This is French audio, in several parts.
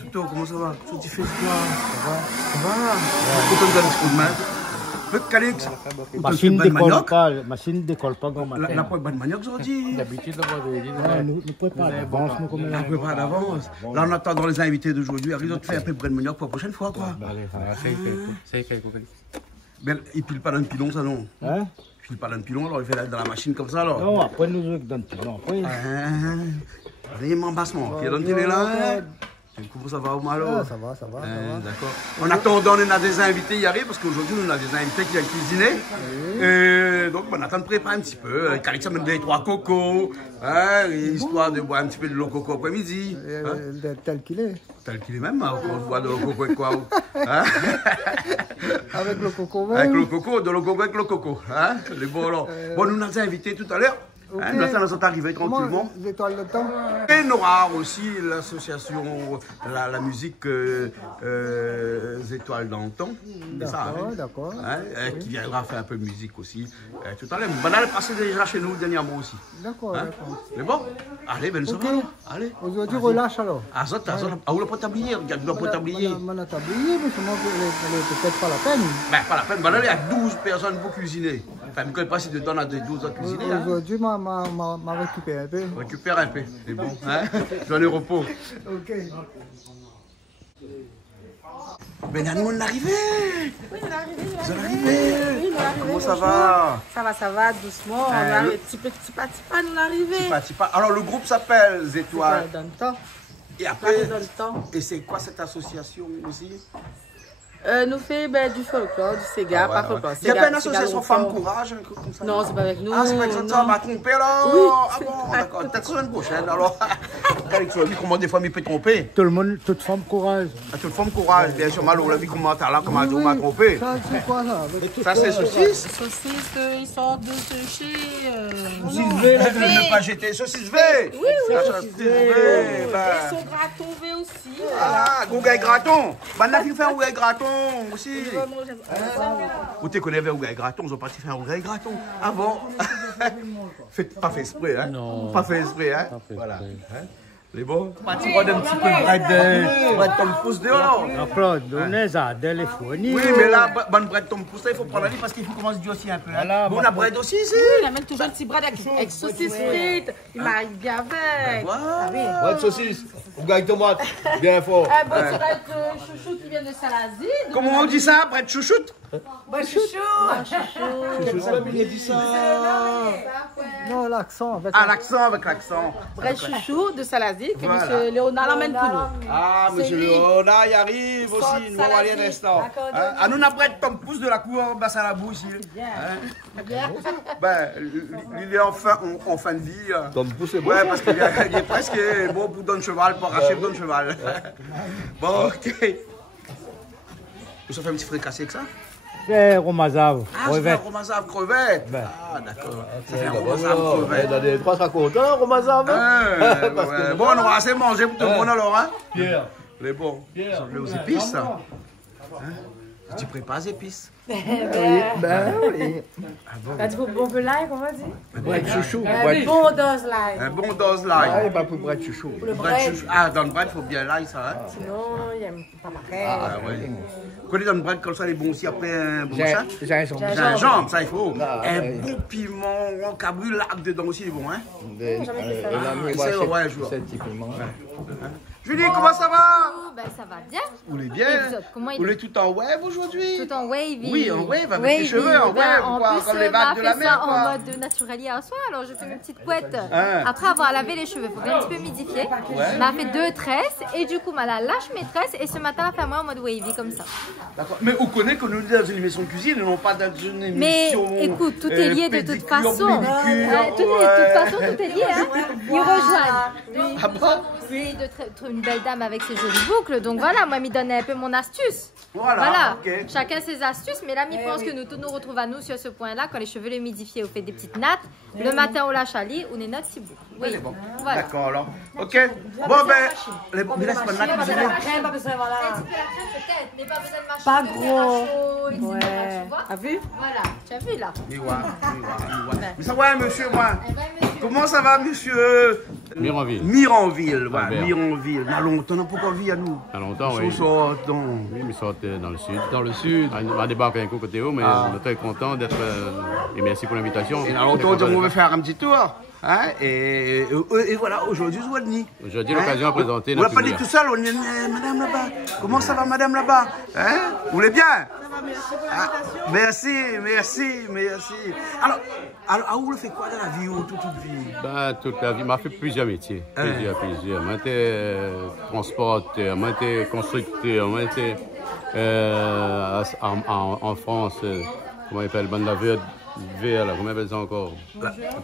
Victor, comment ça va? Tu fais quoi? Ça va? Ça va? Pourquoi tu as des coups de main? Le Calix, machine décolle pas comme matin. la poêle de manioc aujourd'hui. D'habitude, nous préparons d'avance, nous comme on prépare d'avance. Là, on attend dans les invités d'aujourd'hui. Arrive de faire un peu de bread manioc pour la prochaine fois, quoi. C'est fait. Mais il pile pas dans le pilon, ça non? Hein? Il pile pas dans le pilon, alors il fait dans la machine comme ça, alors. Non, après nous dans le pilon. Allez, m'embassement. Qui est dans le télé là? Comment ça va au malo? Ça va. D'accord. En attendant, on a des invités y arrivent parce qu'aujourd'hui, on a des invités qui viennent cuisiner. Et donc, on attend de préparer un petit peu. Calix amène des 3 cocos, histoire de boire un petit peu de l'eau coco après-midi. Tel qu'il est. Tel qu'il est même, on boit de l'eau coco avec quoi? Avec le coco même. Avec le coco, de l'eau coco avec le coco. Les bons là. Bon, nous nous invités tout à l'heure. Okay. Nous sommes arrivés tranquillement. Les étoiles de temps. Et on aura aussi l'association, la musique Étoiles dans le temps. D'accord. Qui viendra faire un peu de musique aussi tout à l'heure. Ben, elle est passée déjà chez nous dernièrement aussi. D'accord. C'est bon? Allez, ben ça va. Allez. Aujourd'hui, relâche alors. Où le tablier? Regarde le tablier. Le tablier, mais seulement peut-être pas la peine. Ben, pas la peine. Ben, là, il y a 12 personnes pour cuisiner. Enfin, je ne connais pas si dedans on a des 12 à cuisiner. Aujourd'hui, m'a récupéré un peu. Récupère un peu, c'est bon. J'en ai repos. Ok. Ben, Nani, on est arrivé. Oui, on est arrivé. Vous êtes arrivé. Comment ça va? Ça va, doucement. On a petit pas, nous arrivé. Petit pas. Alors, le groupe s'appelle Étoiles. Dans le temps. Et après, dans le temps. Et c'est quoi cette association aussi? Nous fait du folklore, du Sega, pas folklore. Il n'y a pas une association Femmes Courage, un truc comme ça? Non, c'est pas avec nous. Ah, c'est pas avec ça, on m'a trompé là? Oui. Ah bon, d'accord. Peut-être la semaine prochaine, alors. Comment des fois il peut tromper? Tout le monde, toute femme courage. Toute femme courage, bien sûr, Malo, la vie comment t'as là, comment on m'a trompé? Ça, c'est quoi ça? Ça, c'est saucisse? Saucisse, ils sortent de chez. Saucisse V, là, de ne pas jeter. Saucisse V! Oui, saucisse V. Ils sont graton V aussi. Ah, Gougaï Graton! Bah, on a fait un Gougaï Graton aussi. Vous te connaissez un Gougaï Graton, ils ont parti faire un Gougaï Graton. Avant. Pas fait exprès, hein? Non. Pas fait exprès, hein? Voilà. Les bons? Tu vois un petit peu de bread Tom Pouce dehors. Claude, donnez ça, les fournis. Oui, mais là, bonne bread Tom Pouce, il faut prendre la vie parce qu'il faut commencer aussi un peu. Bon, on a bread aussi ici. Il amène toujours un petit bread avec saucisse frites. Il m'arrive bien avec. Bread saucisse, ou gagne tomate, bien fort. Un bon bread chouchou qui vient de Salazie. Comment on dit ça, bread chouchoute? Bread chouchou. Il dit ça. Non, l'accent. Ah, l'accent avec l'accent. Bread chouchou de Salazie que M. Léonard l'emmène pour nous. Ah, M. Léonard, il arrive aussi. Nous allons aller un instant. Ah, nous, on a bread Tom Pouce de la cour Bassalabou ici. Ben, il est en fin de vie. Tom Pouce est bon. Ouais, parce qu'il est presque bon pour donner cheval, pour arracher le cheval. Bon, ok. Ça fait un petit fricassé que ça? C'est Romazave, crevette. Ah, Romazave, crevette. Ah, d'accord. Ça fait Romazave, crevette. Il a des 3 racontes, hein, Romazave? Bon, on aura assez mangé pour tout le monde alors, hein? Pierre. Les bons. Pierre. Aux épices, ça. Tu prépares les épices? Oui. Tu veux bon l'ail, comment on dit? Un bread chouchou. Un bon dose l'ail. Un bon dose l'ail. Pas pour bread chouchou. Ah, dans le bread, il faut bien l'ail, ça, hein? Sinon, il n'y a pas pareil. Ah, ouais. Vous connaissez dans le bread comme ça, les bons aussi, après un bon ça? Gingembre, ça, il faut. Un bon piment, un cabrulac dedans aussi, les bons, hein? C'est typiquement. Julie, comment ça va? Ben, ça va bien. Vous voulez bien? Comment Vous voulez tout en wave aujourd'hui? Tout en wavy. Oui, en wave, avec les cheveux en wave, en quoi, plus, comme les vagues de la mer, en quoi. mode naturel hier soir, alors je fais mes petites couettes. Après avoir lavé les cheveux, il faut bien un petit peu humidifier. M'a fait 2 tresses et du coup, m'a lâche mes tresses et ce matin, elle fait moi en mode wavy comme ça. D'accord. Mais on connaît qu'on nous dit dans une émission de cuisine et non pas dans une émission. Mais écoute, tout est lié de toute façon. Tout est lié, hein. Ils rejoignent. Ah bon? Lui, une belle dame avec ses jolies boucles. Donc voilà, moi, il me donnait un peu mon astuce. Voilà. Okay. Chacun ses astuces. Mais là, il pense que nous tous nous retrouvons à nous sur ce point-là. Quand les cheveux les humidifiés, on fait des petites nattes. Le matin, on lâche à lit, on est notre cibou. Oui, bon. Voilà. D'accord, alors. Ok. Bon, ben. Mais là, c'est pas de natte cuisinée. Pas besoin, voilà. Un petit peu la crème, peut-être, mais pas besoin de machine. Pas de faire gros. chaud, etc., Ouais. tu vois. T'as vu? Voilà. Tu as vu, là? Mais ça va, monsieur, moi. Eh ben, monsieur. Comment ça va, monsieur Miranville. Miranville, voilà, Albert. Miranville. Il y a longtemps, on n'a pas encore vu à nous. Il y a longtemps, oui. Oui, mais sortait dans le sud. Dans le sud. On a débarqué un coup côté haut, mais on est très content d'être. Et merci pour l'invitation. Il y a longtemps, on veut faire un petit tour. Hein, et voilà, aujourd'hui, je vois le nid. Aujourd'hui, l'occasion à présenter On n'a notre pas dit univers. tout seul, on dit madame là-bas. Comment ça va, madame là-bas? Hein? Vous voulez bien? Ça va, merci pour l'invitation. Merci. Alors, où le fait quoi dans la vie, ou toute vie? Ben, toute la vie, m'a fait plusieurs métiers. Plusieurs. Moi, j'étais transporteur, moi, j'étais constructeur, moi, j'étais en France, comment on appelle, bonne laveur. Verre, là, comment on appelle ça encore?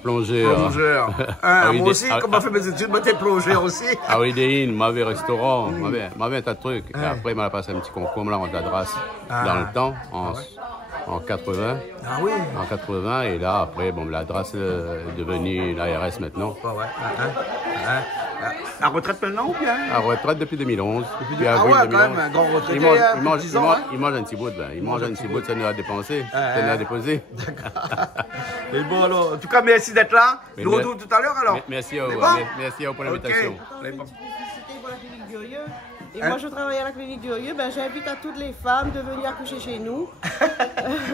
Plongeur. Plongeur. Moi aussi, comme on fait mes études, moi, t'es plongeur aussi. Ah oui, des m'avait restaurant, m'avait un tas de trucs. Et après, il m'a passé un petit concours là, en Dadras dans le temps, en 80. Ah oui? En 80, et là, après, bon, la DRAS est devenue l'ARS maintenant. À retraite maintenant ou bien? À retraite depuis 2011. Depuis avril 2011. Quand même, un grand retraité. Il mange un petit bout, il mange un petit bout, ça nous a dépensé, ça nous a déposé. D'accord. Et bon, alors, en tout cas, merci d'être là. Je vous retrouve tout à l'heure alors. Merci à vous, merci à vous pour l'invitation. Et moi, je travaille à la clinique du Rieux. Ben, j'invite à toutes les femmes de venir accoucher chez nous.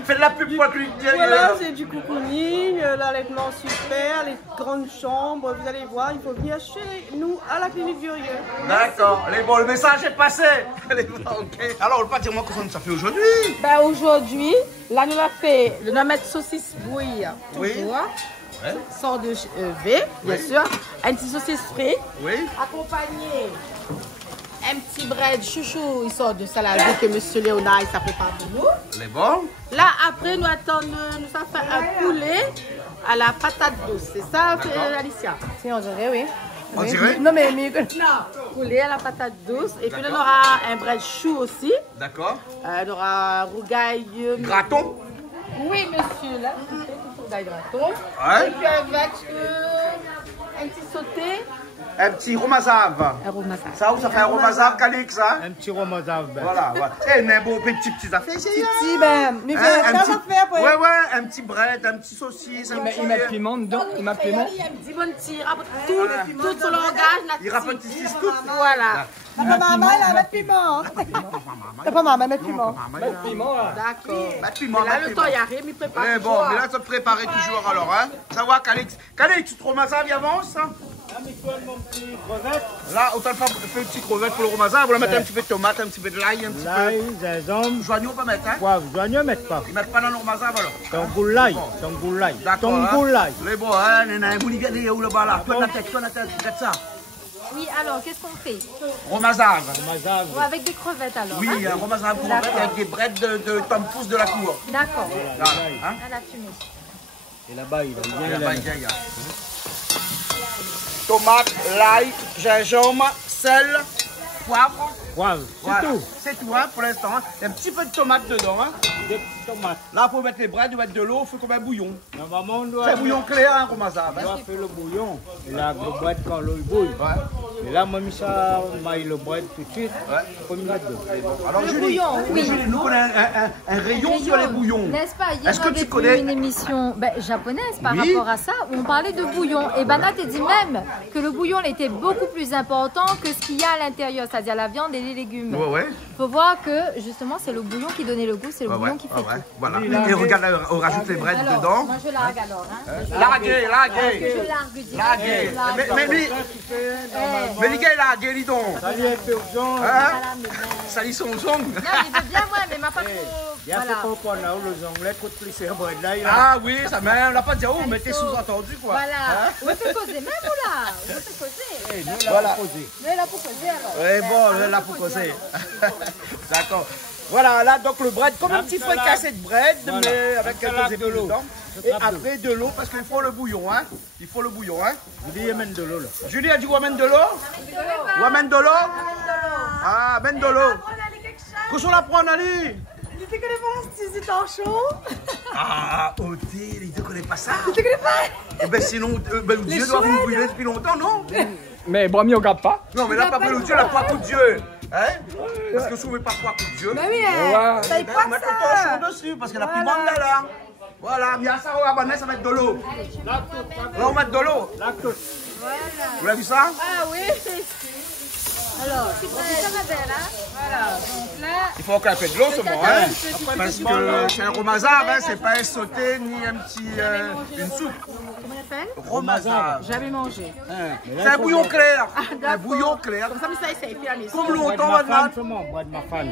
Faites la pub pour la clinique du Rieux. Voilà, c'est du cocooning, l'allaitement super, les grandes chambres. Vous allez voir, il faut venir chez nous à la clinique du Rieux. D'accord. Bon, le message est passé. Okay. Alors, on va dire moi comment ça fait aujourd'hui. Ben, aujourd'hui, là, nous avons fait le nom de saucisse bouillie. Oui. Ouais. Sort de V, bien sûr. Un petit saucisse frit. Oui. Accompagné un petit bread chouchou, il sort de salade que monsieur Léonard il prépare pour nous. Les bons. Là, après, nous attendons, nous avons fait un poulet à la patate douce. C'est ça, Alicia? Si, on dirait, oui. On dirait? Non, mais non. Poulet à la patate douce. Et puis, on aura un bread chou aussi. D'accord. On aura rougail. Graton? Oui, monsieur, là. Rougail graton. Ouais. Et puis, avec un petit sauté. Un petit romazave. Un romazave. Ça, ça fait un romazave Calix, ça? Un petit romazave. Voilà. Et un beau petites affaires, c'est Si, ben, mais un petit bread, un petit saucisse. Il met piment dedans. Il met piment. Il y a un petit bon petit, tout son langage. Il rapetisse tout. Voilà. Papa, maman, il a mettre piment. Papa, maman, mettre piment. D'accord. Piment. Là, le temps y arrive, il prépare. Mais bon, mais là, ça te préparer toujours alors, hein. Ça va, Calix? Calix, tu te romazave, il avance? Là, autant faire une petite crevette pour le romazave. On va mettre un petit peu de tomate, un petit peu de l'ail, un petit peu. L'ail, gingembre. Joignon, on peut mettre, hein? Poivre, joignon, mettre pas. Ils mettent pas dans le romazave alors. Ton goulaille. Ton goulaille. D'accord. Ton goulaille. Les bons, hein, un bouligadé où le bas là. Toi, la tête, regarde ça. Oui, alors, qu'est-ce qu'on fait? Romazave. Romazave. Ou avec des crevettes alors? Oui, hein? un romazave crevette avec des brettes de tom pouce de la cour. D'accord. Là, hein? À la fumée. Et là-bas, il va bien. Là-bas, il y a. Tomate, l'ail, gingembre, sel, poivre. Poivre, c'est Voilà. tout. C'est tout, hein, pour l'instant. Hein. Il y a un petit peu de tomate dedans. Hein. Des tomates. Là, pour mettre les brettes, on va mettre de l'eau, il faut comme un bouillon. Normalement, on doit C'est un bouillon clair, hein, romazave. on doit faire le bouillon. Et là, le bread quand l'eau bouille. Et là, moi, ça, maille le bread tout de suite. Faut me mettre dedans. Alors, Julie, bouillon, oui. Julie, nous, on a un rayon sur les bouillons. N'est-ce pas? Hier, Est-ce que on tu avait connais- vu une émission japonaise par Oui. rapport à ça, où on parlait de bouillon. Et Banat a dit même que le bouillon était beaucoup plus important que ce qu'il y a à l'intérieur, c'est-à-dire la viande et les légumes. Ouais. Il faut voir que, justement, c'est le bouillon qui donnait le goût, c'est le bouillon qui fait tout. Voilà. Et regarde, là, on rajoute les brettes Alors, dedans. moi je largue alors. Hein. Larguez. Je largue direct. Larguez. je largue. Mais les gars, il a largué, dis donc. Salut, un peu aux gens. Hein? Voilà, mais Ça lit son son. non, il veut bien, moi, mais m'a pas trop. Il y a Voilà. fait comprendre là où les Anglais coûtent plus cher bread là. Ah oui, ça même. On l'a pas dit, oh, mais t'es sous-entendu, quoi. Voilà. On me fait causer, même vous là. On me fait causer. Voilà. Mais là pour causer alors. Oui, bon, là, pour causer. D'accord. Voilà, là, donc le bread, comme un petit fricassé de bread, mais avec quelques épices dedans. Et après, de l'eau, parce qu'il faut le bouillon, hein. Il faut le bouillon, hein. Julie, amène de l'eau là. Julie a dit, ou amène de l'eau? Ou amène de l'eau? Ah, amène de l'eau. Qu'est-ce qu'on la prend, Ali? Tu te connais pas si c'est en chaud? Ah, Odile, il ne connaît pas ça. Tu ne connais pas? Eh bien, sinon, Dieu doit vous brûler depuis longtemps, non? Mais Brami, on garde pas. Non, mais là, pas brûler Dieu, la poire pour Dieu. Hein? Parce que si on ne met pas poire pour Dieu, Mais oui, Ouais. ça y on passe met le torchon dessus, parce qu'il y a la piment là. Voilà, mais à ça, on va mettre de l'eau. Là, on met de l'eau. Vous l'avez vu ça? Ah oui. Alors, c'est ça ma belle, hein. Voilà. Donc là, Il faut encore un peu de l'eau, ce moment, hein? Parce que c'est un romazave, hein? C'est pas un sauté ni un petit... une soupe. Comment on appelle? Romazave. Jamais mangé. C'est un bouillon clair. Un bouillon clair. Comme ça, mais ça essaye. Puis la maison. Comme Bois de longtemps, ma madame. femme, seulement, bois de ma femme.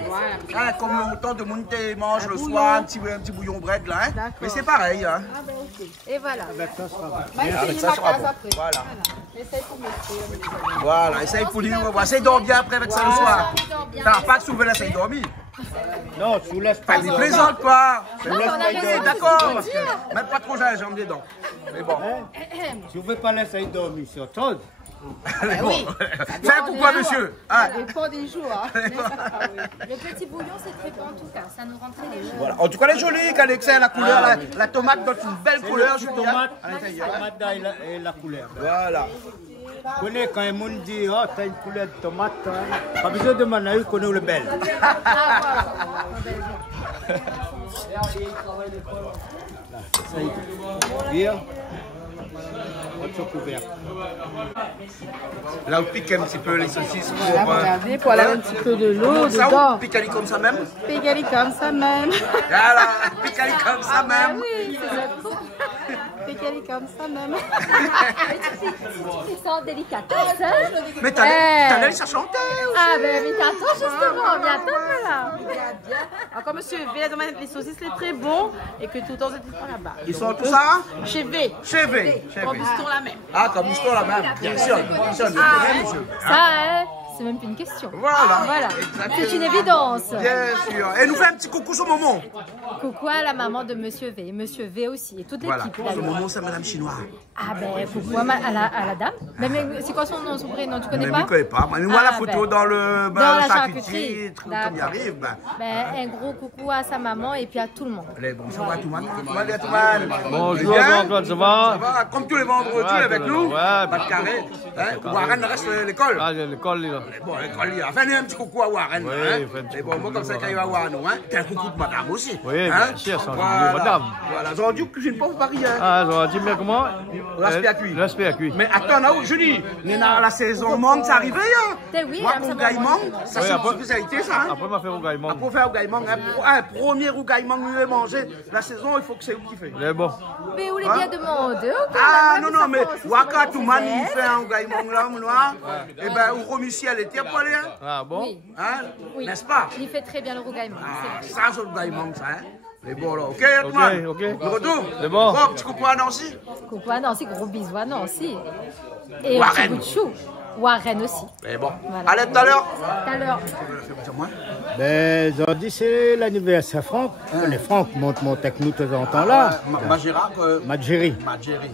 Ah, comme longtemps de monde mange le soir, un petit bouillon bread, là, hein? Mais c'est pareil, hein? Ah ben ok. et voilà. Avec ça, ça va. Va Avec essayer ça, ma ça sera case bon. après. Voilà. Essaye pour monsieur. Voilà, essaye pour lui. Essaye de dormir bien après avec ça le soir. T'as pas que souvent là, essaye de dormir. Non, tu laisses Pas pas. des plaisantes, quoi. Non, mais on a raison. D'accord. Même pas trop j'ai jambes dedans. Mais bon. Si vous ne veux pas laisser dormir sur toi, Allez, bon. Fais pourquoi, monsieur? Ah. Ça dépend des jours. Hein. Le petit bouillon, c'est très bon en tout cas. Ça nous rend très léger. Voilà. En tout cas, elle est jolie, Alexia, la couleur, la tomate donne une belle couleur, c'est Julien. tomate, À l'intérieur. tomate et la couleur. Voilà. Vous connaissez quand un monde dit, oh, t'as une couleur de tomate, hein. Pas besoin de demander, il connaît le bel. Bien. Autre couvert. Là, on pique un petit peu les saucisses Là, pour... regardez, pour aller un petit peu de l'eau Ça, dedans. on pique elle comme ça même? Pégali comme ça même. Voilà, pique elle comme ça même. Oui, c'est ça. Pégali comme ça même. Tu fais ça en délicatesse, hein. Mais t'as l'air chercher en terre. Ah ben, mais t'attends justement, bientôt là. Encore monsieur V, les saucisses, c'est très bon et que tout le temps, c'est pas là-bas. Ils sont tout ça? Chez V. Chez V. Comme biston la même. Ah, comme histoire la même. Bien sûr, bien sûr, monsieur. Ça, hein, c'est même plus une question. Voilà. C'est une évidence. Bien sûr. Et nous fait un petit coucou sur Momo. Coucou à la maman de Monsieur V, Monsieur V aussi, et toute Voilà. l'équipe Ce d'ailleurs. Momo, c'est Madame Chinois. Ah ben, coucou à la dame. Mais c'est quoi son nom, son prénom, tu connais Mais pas? je ne connais pas. Mais moi, la Ah, photo ben, dans le dans la charcuterie, charcuterie. truc comme il D'accord. arrive. Ben, un gros coucou à sa maman et puis à tout le monde. Allez, bon, ça va tout le monde. Tout le monde. Bonjour, Bien. Jean-Claude, ça va? Ça va, comme tous les vendredis Ouais, avec nous. ouais, Pas de carré. Warren reste à l'école. Ah, j'ai l'école, là. Bon, l'école, il a fait un petit coucou à Warren. Oui, hein. fait un petit Et bon, moi, comme ça, quand il va voir nous, hein, t'as un coucou de madame aussi. Oui, hein. bien sûr, ça, Voilà. madame. Voilà, ils ont dit que je ne peux pas rien. Ah, j'aurais dit, mais comment? L'aspect à cuire. L'aspect à cuire. Mais attends, là où je dis, la saison mangue, c'est arrivé, hein. Oui, Moi, ça pour m'a gaille mangue, ça Oui, c'est après- une spécialité, ça. Hein. Après, m'a fait au gaillement. Pour faire rougaille mangue, un premier rougaille mangue, mieux manger, la saison, il faut que c'est vous qui fait. Mais bon. Mais où les bien demandé? Ah non, non, mais Waka Touman, il fait un rougaille mangue là, mon noir. Et ben, ou Romici, elle était pour aller, hein. Ah, bon? Oui. Hein? Oui. N'est-ce pas? Il fait très bien le rougaillement. Ah, c'est ça, c'est le rougaille mangue, ça, hein. Mais bon, là, ok, Ok, man. ok. Le retour. C'est bon. Bon, petit coucou à Nancy. vrai. Coucou à Nancy, gros bisous à Nancy. Et un Warren. petit bout de chou. Warren aussi. Mais bon. Voilà. Allez, tout à l'heure. Tout à l'heure. Ben, ils ont dit c'est l'anniversaire Franck. Les Franck monte avec nous de temps en temps là. Magérac. Madjeri. Magéri.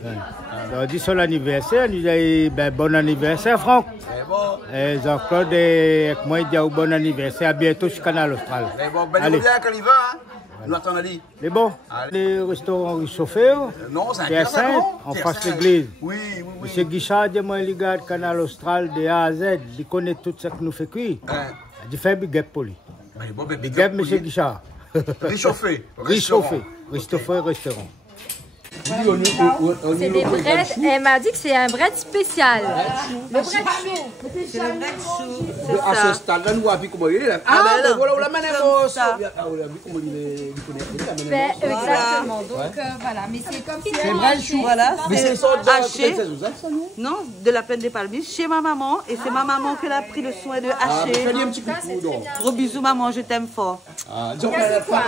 Ils ont dit sur l'anniversaire, ils ont dit ben, bon anniversaire Franck. Mais bon. Et Jean-Claude et moi, ils disent bon anniversaire, à bientôt sur Canal Austral. Mais bon, ben, Allez, il quand il veut, hein. Nous attendons, dit. c'est bon. Allez. Les restaurants Richauffé, Non, c'est un Pierre Pierre Saint, en face de l'église. Oui, oui, oui. Monsieur Guichard, dit moi, il regarde Canal Austral de A à Z, il connaît tout ce que nous fait cuire. Hein. Il fait big up pour lui. Mais bon, ben, Big up, monsieur Guichard. Réchauffé. Réchauffé. Réchauffé, restaurant. C'est des breads. Elle m'a dit que c'est un bread spécial. Le bread chaud. C'est le vrai chou. À ce stade-là, nous avons vu comment il est. Ah, ben voilà, on l'a mené au sol. Ah, on a vu comment il est. Ben, exactement. Donc voilà. Mais c'est comme si C'est vrai chou. Voilà. Mais c'est ça, haché. Non, de la plaine des Palmiers, chez ma maman. Et c'est ma maman qui a pris le soin de hacher. Fais-lui un petit coucou, donc. Gros bisous maman, je t'aime fort. Ah, disons que la femme,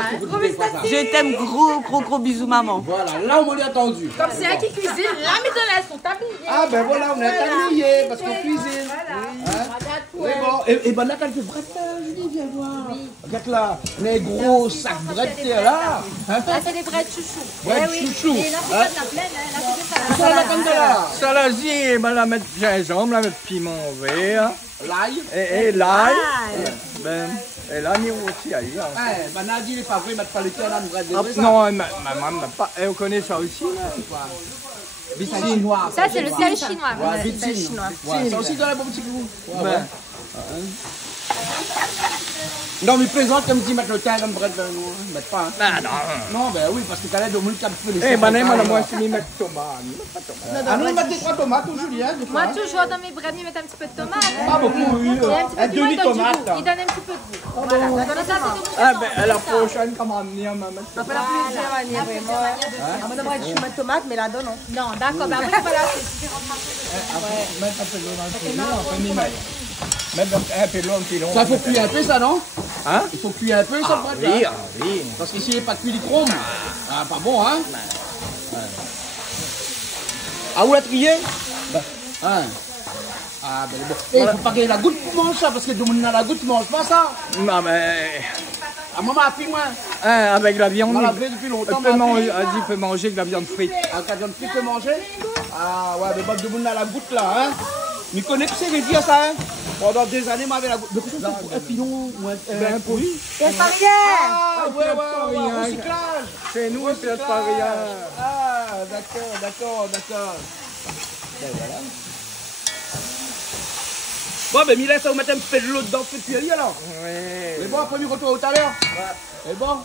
Je t'aime gros bisous maman. voilà, là, on l'a attendu. Comme c'est elle qui cuisine, la maison sont tabliers. Ah, ben voilà, on est tablier parce qu'on cuisine. Oui, bon. Et ben là, quand tu brettes, Julie, viens voir. Regarde là, les gros sacs brettés là. Ah, c'est des breads chouchou. Bread Eh oui. chouchou. Et là, c'est pas de la plaine, hein. Là, c'est Ça, là, comme ça là. Salazie, ben, la mettre gingembre, la mettre piment vert, L'ail. et l'ail. Ben, et l'agneau aussi, aïe. Hein. Eh, ben Nadine n'est pas vrai, il m'a pas le cœur là, nous brettes Ah, des non, ma maman, elle connaît ça aussi, là. chinois. Ça, c'est le sel chinois. Ouais, Le sel chinois. Ouais, ça aussi dans les bons petits goûts. Ouais. Non, mais plaisante comme dit mettre le thym comme bread, non, mettre pas. Hein. Non, ben oui, parce que t'as l'air de mouler cap feu. Eh, ben non, moi, je mettre tomate. Ah non, mettre des 3 tomates ou Julien. Moi, toujours dans mes breads, ils mettent un petit peu de tomate. Pas beaucoup, oui. Un demi-tomate. Il donne un petit peu de goût. Voilà. Ah, ben la prochaine, comment venir, maman. Après la pluie, on va mettre tomate, mais la donne, non. Non, d'accord. Ben après, voilà, c'est différent. Mettre un peu d'eau dans le frigo, on peut m'y mettre. Mettre un peu de l'eau, un petit long. Ça, faut cuire un peu, ça, non? Hein? Il faut cuire un peu, ça, le bread, là. Oui. Parce qu'ici, il n'y a pas de cuit du chrome. Ah, pas bon, hein? Ah, où la trier? Hein? Ah, ben bon. Il ne faut pas qu'il y ait la goutte pour manger ça, parce que tout le monde a la goutte, tu ne manges pas ça. Non, mais. Ah, maman a fait, moi. Avec la viande. On l'a fait depuis longtemps. Elle peut manger avec la viande frite. Ah, la viande frite peut manger? Ah, ouais, mais tout le monde a la goutte, là, hein? Tu connais que c'est les dire ça, hein? Pendant des années, m'avait la goutte. Mais qu'est-ce que c'est un pilon ou un pourri? C'est pas rien! Ah, ouais, recyclage! C'est nous, c'est pas rien. Ah, d'accord. Ben voilà. Bon, ben, Mila, ça vous mettre un peu de l'eau dedans, faites cuire alors. Oui. Mais bon, après, nous retourne tout à l'heure. Ouais. Et bon?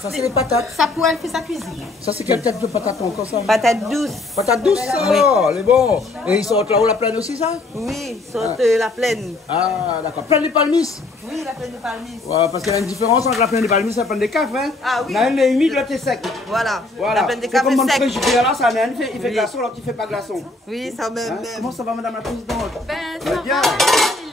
Ça, c'est les patates. Ça pour elle fait sa cuisine. Ça, c'est quel type de patates encore ça? Patate douce. Patates douces, ça, alors, les bons. Et ils sortent là-haut la plaine aussi, ça? Oui, sortent la plaine. Ah, d'accord. Plaine des palmis? Oui, la plaine de Palmis. Ouais, parce qu'il y a une différence entre la plaine des palmis et la plaine des cafes, hein? Ah oui. Là, elle est humide, l'autre est sec. Voilà. La plaine des c'est cafés comme mon secs. préjugé là, ça il fait glaçon, l'autre il fait pas glaçon. Oui, ça même. Hein? Comment ça va, madame la présidente? Ben, ça va, bien.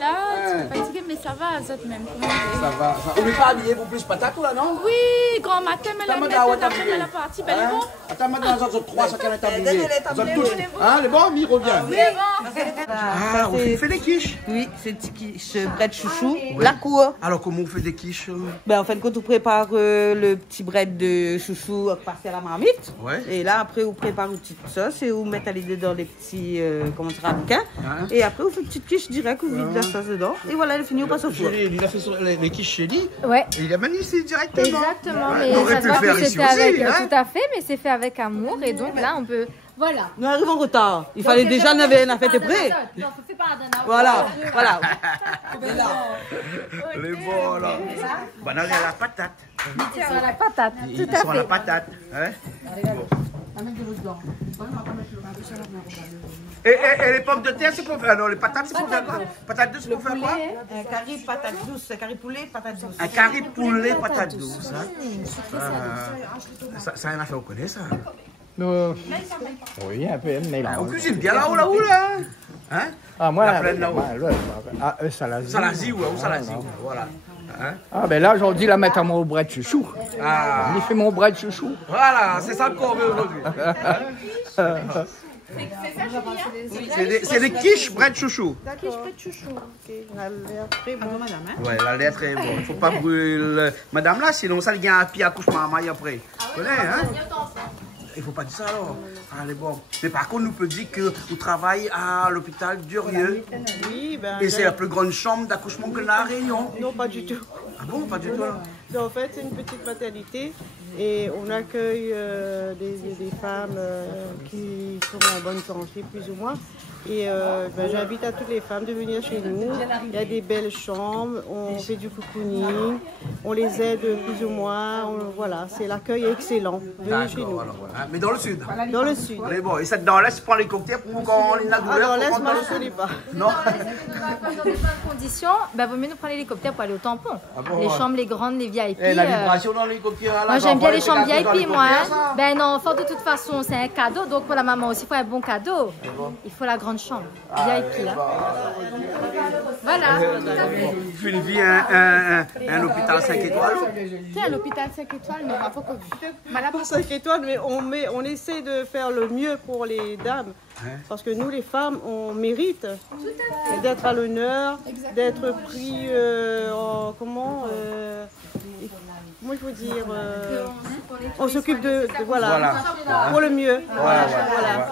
là, tu es fatiguée, mais ça va, ça même. Ça va. On n'est pas habillé pour plus patate ou là, non? Oui, grand matin, mais la mettre après la partie, ben, elle est bon. Attends, maintenant, on a 3 chacun est habillé. Elle est tous. Hein, les bons, il revient. Oui, bon. Ah, on fait des quiches. Oui, c'est petit quiche bread chouchou. La cour. Alors, comment on fait des quiches? Ben, en fait, quand on prépare le petit bread de chouchou passé à la marmite. Ouais. Et là, après, on prépare une petite sauce et on met à l'idée dans les petits, comment ça ramequins. Et après, on fait une petite quiche direct, on vide la sauce dedans. Et voilà, elle est finie, on passe au four. Il a fait les quiches chez lui. Ouais. Et il a mis ici directement. Exactement, Ouais, mais on aurait ça pu se voit le faire que ici c'était aussi, avec, hein. tout à fait, mais c'est fait avec amour et donc là on peut, voilà. Nous arrivons en retard. Il fallait déjà, on avait une affaire prêt. Non, fais pas d'un Voilà. Les bons, là. Bah, là, il y a la patate. Sur la patate, tout Ils à sont à la fait. patate. Hein? Et les pommes de terre, c'est pour faire. Non, les patates, c'est pour faire quoi? Patates douces, c'est pour faire quoi? Un carré patate douce, un carré poulet, patate douce. Un carré poulet, patate douce. Ça a rien à faire au connaît, ça. Oui, un peu, mais là. On cuisine bien là-haut, là. Hein? Ah, moi, La plaine là-haut. Salazie. Salazie, ou Salazie, voilà. Hein? Ah, ben là, aujourd'hui, la mettre à mon bread chouchou. Ah. Il fait mon bread chouchou. Voilà, c'est ça qu'on veut aujourd'hui. C'est des quiches bread chouchou. Quiche bread chouchou. Elle a l'air très bon, madame. Hein? Ouais, la lettre est bonne. Il ne faut pas brûler madame là, sinon ça le gagne à pied accouchement à maille après. Tu connais, hein? Il ne faut pas dire ça alors. Allez, bon. Mais par contre, nous peut dire que vous travaillez à l'hôpital d'Urieux. Oui, ben. Et c'est la plus grande chambre d'accouchement que la Réunion. Non, pas du tout. Ah bon, pas du tout là. En fait, c'est une petite maternité et on accueille des femmes qui sont en bonne santé, plus ou moins. Et j'invite à toutes les femmes de venir chez nous. Il y a des belles chambres, on fait du cocooning, on les aide plus ou moins. Voilà, c'est l'accueil est excellent. Venez chez nous. Alors, hein, mais dans le sud. Dans le sud. Allez, bon. Et ça, dans l'Est, tu prends les cocktails pour quand on a Ah, dans l'Est, moi, je ne connais pas. Non. Dans de bonnes conditions, bah, vaut mieux nous prendre l'hélicoptère pour aller au tampon. bon, Les ouais. chambres, les grandes, les VIP. Et la vibration dans l'hélicoptère là. Moi j'aime bien les chambres VIP, moi. Hein. Ça. Ben non, fort de toute façon, c'est un cadeau. Donc pour la maman aussi, il faut un bon cadeau. Il faut la grande chambre. VIP là. Voilà, tout à fait. Une vie, un hôpital 5 étoiles. Tiens, l'hôpital 5 étoiles, mais pas beaucoup. Pas 5 étoiles, mais on essaie de faire le mieux pour les dames. Parce que nous, les femmes, on mérite d'être à l'honneur, d'être pris comment il faut dire, on s'occupe de voilà, pour le mieux. Voilà.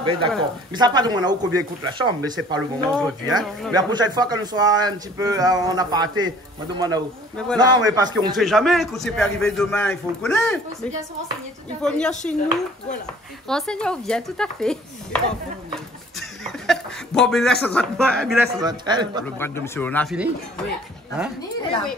Ben, d'accord. Mais ça pas demandé combien coûte la chambre, mais c'est pas le moment aujourd'hui. Hein. Mais la prochaine fois, quand nous serons un petit peu en aparté, on demande à où. Non, mais parce qu'on ne sait jamais que c'est peut arriver demain, il faut le connaître. Il faut venir chez nous. Voilà. Renseignons bien, tout à fait. Bon, mais là, ça le bras de monsieur, on a fini? Oui. Hein? Fini, il est là. Oui.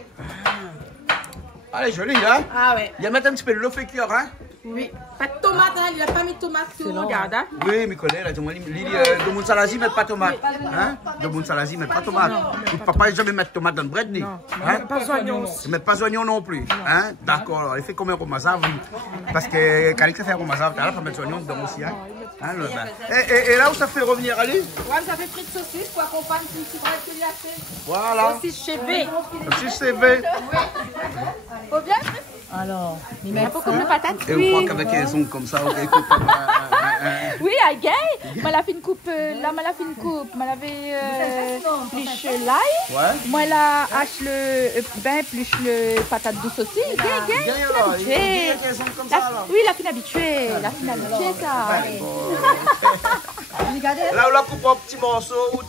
Allez, joli, hein? Ah ouais. Il y a mettre un petit peu de l'eau fait cuire, hein? Oui. Pas de tomate, hein? Il n'a pas mis de tomate, tu regardes, hein? Oui, mes collègues, là, de mon salasi, mettre pas de tomate. Hein? De mon salasi, mettre pas de tomate. Papa n'a jamais mettre de tomate dans le bread, ni? Hein? Pas d'oignons. Ne mettre pas d'oignons non plus. Hein? D'accord, alors il fait combien de mazav? Parce que quand il fait un mazav, tu vas mettre des oignons dedans aussi, hein? Et là où ça fait revenir, Ali? Ouais, ça fait frites saucisses pour accompagner une petite bread que lui a fait. Voilà. Saucisse chez V. Saucisse chez V. Faut bien? Alors, il met un peu comme le patate. Et on croit qu'avec un son comme ça, on écoute. oui, à gay. Moi, la fait une coupe, là, moi, la fait une coupe. Moi, la fait plus l'ail. Ouais. Moi, la hache le pain plus le patate douce aussi. Gay. Oui, la fin habituée. La fin habituée, ça. Là, on la coupe en petits morceaux.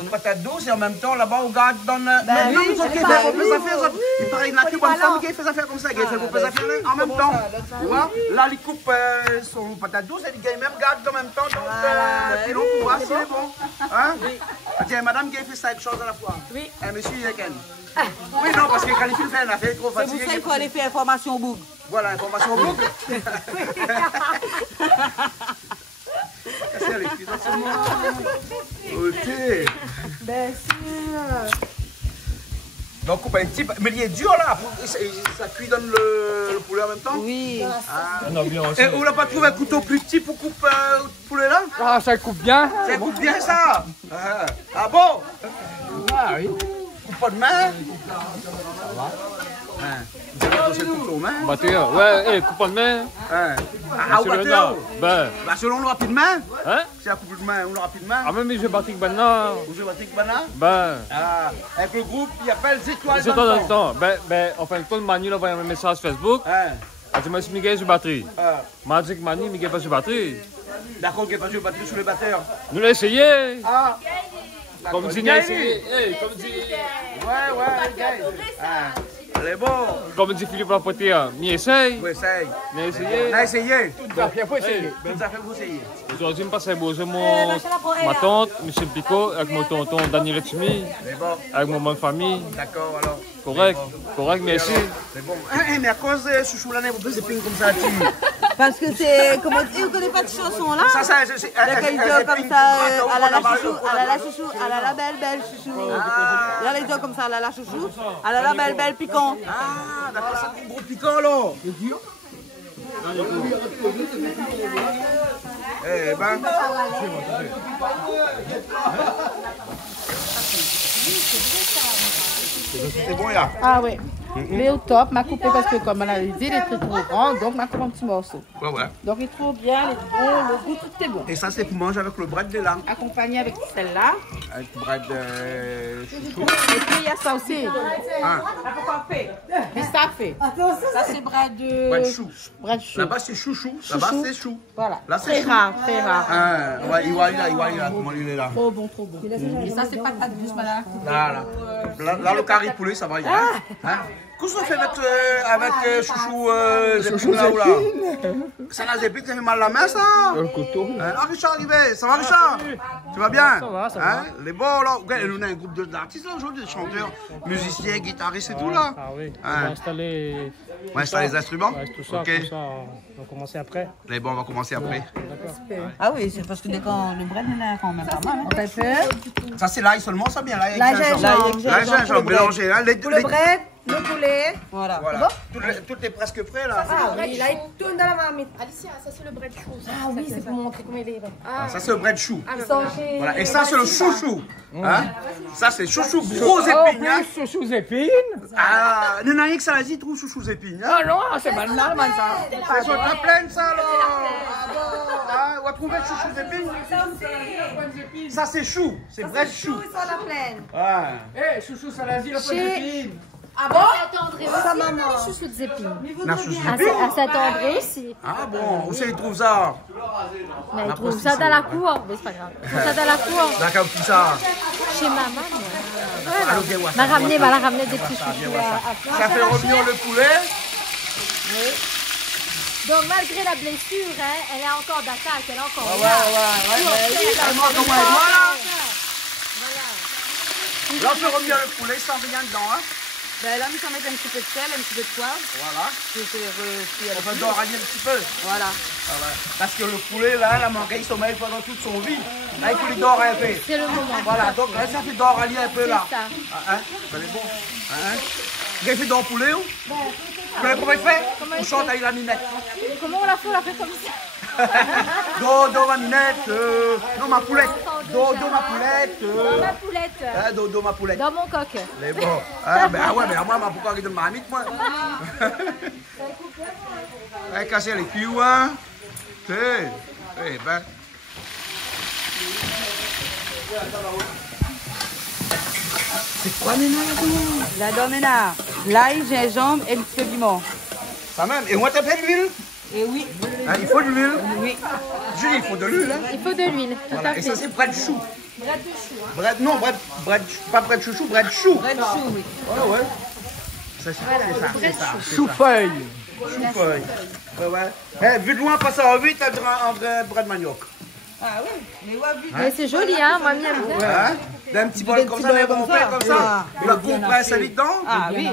Une patate douce et en même temps là-bas on garde dans le. Mais non, ils ont fait des affaires. Il paraît qu'il y a une bonne femme qui fait des affaires comme ça, qui fait des affaires en même temps. Tu vois? Là, il coupe son patate douce et il même garde en même temps. Donc, pilon pour voir s'il est bon. Hein? Tiens, madame qui a fait 5 choses à la fois. Oui. Et monsieur, il est quel? Oui, non, parce que quand il fait une affaire trop fatigué. C'est pour ça qu'il faut aller faire information au bout. Voilà, information au bout. Ok. Bien sûr. Donc, coupe un petit peu. Mais il est dur là. Ça cuit dans le poulet en même temps? Oui. Et on n'a pas trouvé un couteau plus petit pour couper le poulet là? Ah, ça coupe bien. Ça coupe bien ça. Ah bon? Ah oui. Coupe pas de main? Ça va. Vous avez touché le couteau aux mains? Batteur, ouais, coupe pas de main. Ah, au batteur? Ben. Bah, selon le rapide main? Hein? C'est un coupe de main ou le rapide main? Ah, même je batik maintenant. Vous jouez batik maintenant? Ben. Ah, avec le groupe, il appelle les étoiles dans le temps. Ben, en fin de compte, Manu a envoyé un message Facebook. Ah, tu m'as dit, Miguel, je batterie. M'a dit que Manu, Miguel, pas de batterie. D'accord, qu'il n'y a pas de batterie sur les batteurs. Nous l'avons essayé. Ah. Comme dit, essayé. Comme dit. Ouais, elle est bon. Comme dit Philippe Lapotier, m'y essaye. Oui, essaye. Mais essayé. On a essayé. Tout à fait, faut essayer. Tout à fait, vous essayez. Aujourd'hui, je passe à ma tante, Michel Picot, avec mon tonton Daniel Etchimi, avec mon bonne famille. D'accord, alors. Correct, merci. C'est bon. Mais à cause de chouchou l'année, vous faites des pings comme ça, Parce que c'est. Comment on ne connaît pas de chanson là? Ça, c'est. Quand ils disent comme ça, ah là là chouchou, ah là là chouchou, ah là là belle chouchou. Là, ils disent comme ça, ah là là chouchou, ah là là belle piquant. Ah, d'accord, ça c'est un gros piquant là. Eh ben. C'est bon, là. Ah oui. Il est au top, m'a coupé parce que comme on a dit, il est très trop grand, donc m'a coupé un petit morceau. Ouais. Donc il est trop bien, il est bon, le goût, tout est bon. Et ça, c'est pour manger avec le bread de là. Accompagné avec celle-là. Avec le bread chouchou. Et puis il y a ça aussi. Mais ça fait. Ça c'est bread de. Bread chou. Bread chou. Là-bas, c'est chouchou. Là-bas, c'est chou. Voilà. Là, c'est très rare, très rare. Ah, il voit là, comment il est là. Trop bon. Et ça c'est pas de douce, madame. Là, le carré poulet, ça va y aller. Qu'est-ce qu'on fait avec chouchou zépine là ou là? Ça n'a zépine, ça fait mal à la main ça? Le couteau. Ah, Richard arrivé, ça va Richard? Tu vas bien? Ça va. Les bons là, on a un groupe d'artistes là aujourd'hui, des chanteurs, musiciens, guitaristes et tout là. Ah oui, on va installer. On va installer les instruments? Tout ça, on va commencer après. Les bons, on va commencer après. Ah oui, c'est parce que le bread il a quand même pas mal. On fait. Ça c'est l'ail seulement, ça bien l'ail. L'ail gingembre mélangé là. Le bread. Le poulet. Voilà. Tout est presque prêt là. Ah oui, là il tourne dans la marmite. Alicia, ça c'est le bread chou. Ah oui, c'est pour montrer comment il est. Ça c'est le bread chou. Voilà. Et ça c'est le chouchou. Ça c'est chouchou gros épines. Chouchou épines. Ah, nous n'avons que ça la dit trop chouchou épines. Ah non, c'est banal ça. C'est sur la plaine ça là. On va trouver chouchou épines. Ça c'est chou, c'est bread chou. Sur la plaine. Ah. Chouchou saladi, la pomme d'épines. Ah bon? À Saint-André aussi, Sa maman. les chouchous de Zépine. Na chouchou À zépine? à Saint-André aussi. Ah bon, où c'est qu'ils trouvent ça? Mais ils La trouvent ça dans la cour. Mais c'est pas grave. Ils trouvent ça dans la cour. D'accord, qui ça? Chez maman, moi. Ah, ok, ouais, M'a ça, ramené, ouais, m'a ça. ramené des petits chouchous à Ça fait revenir le poulet. Donc malgré la blessure, hein, elle est encore d'attaque, elle est encore Ah là. Elle mange comment elle doit là. Là, on fait revenir le poulet sans rien dedans. Hein. Ben là, nous allons mettre un petit peu de sel, un petit peu de poivre. Voilà. On va d'or rallier un petit peu. Voilà. Ah ouais. Parce que le poulet, là, il a manqué de sommeil pendant toute son vie. Là, il faut lui dorer un peu. C'est le moment. Voilà, donc là, ça fait d'or rallier un peu là. C'est ça. Ah, hein, ça est bon. Hein? Vous avez fait d'or poulet ou? Vous savez comment il fait? On chante avec la minette. Comment on la fait comme ça? Do ma minette, non ma poulette. Do ma poulette. Dans ma poulette. Hein, do ma poulette. Dans mon coq. Mais bon, ah, ben, ah ouais, mais à moi, pourquoi il donne ma amie, moi? Elle casser les culs, hein? Eh ben. C'est quoi, Nena, Là-dedans, maintenant, l'ail, gingembre et le petit peu piment. ça même. Et on t'a fait de l'huile? Et oui. Hein, il faut de l'huile? Oui. Julie, il faut de l'huile, hein? Il faut de l'huile, tout Voilà. à Et fait. ça, c'est bras de chou. Bras de chou, hein. Non, pas bras de chouchou, bras de chou. Bras de chou, oui. Ouais, ouais. C'est ça. Chou-feuille. Chou-feuille. Ouais. Eh, vu de loin, pas ça en vite, t'as un vrai bras de manioc. Ah oui. Mais ouais, vu. Mais c'est joli, hein, moi j'aime bien. Hein? D'un petit bol comme ça, un bon pain comme ça. Et le bon pain salé dedans. Ah oui.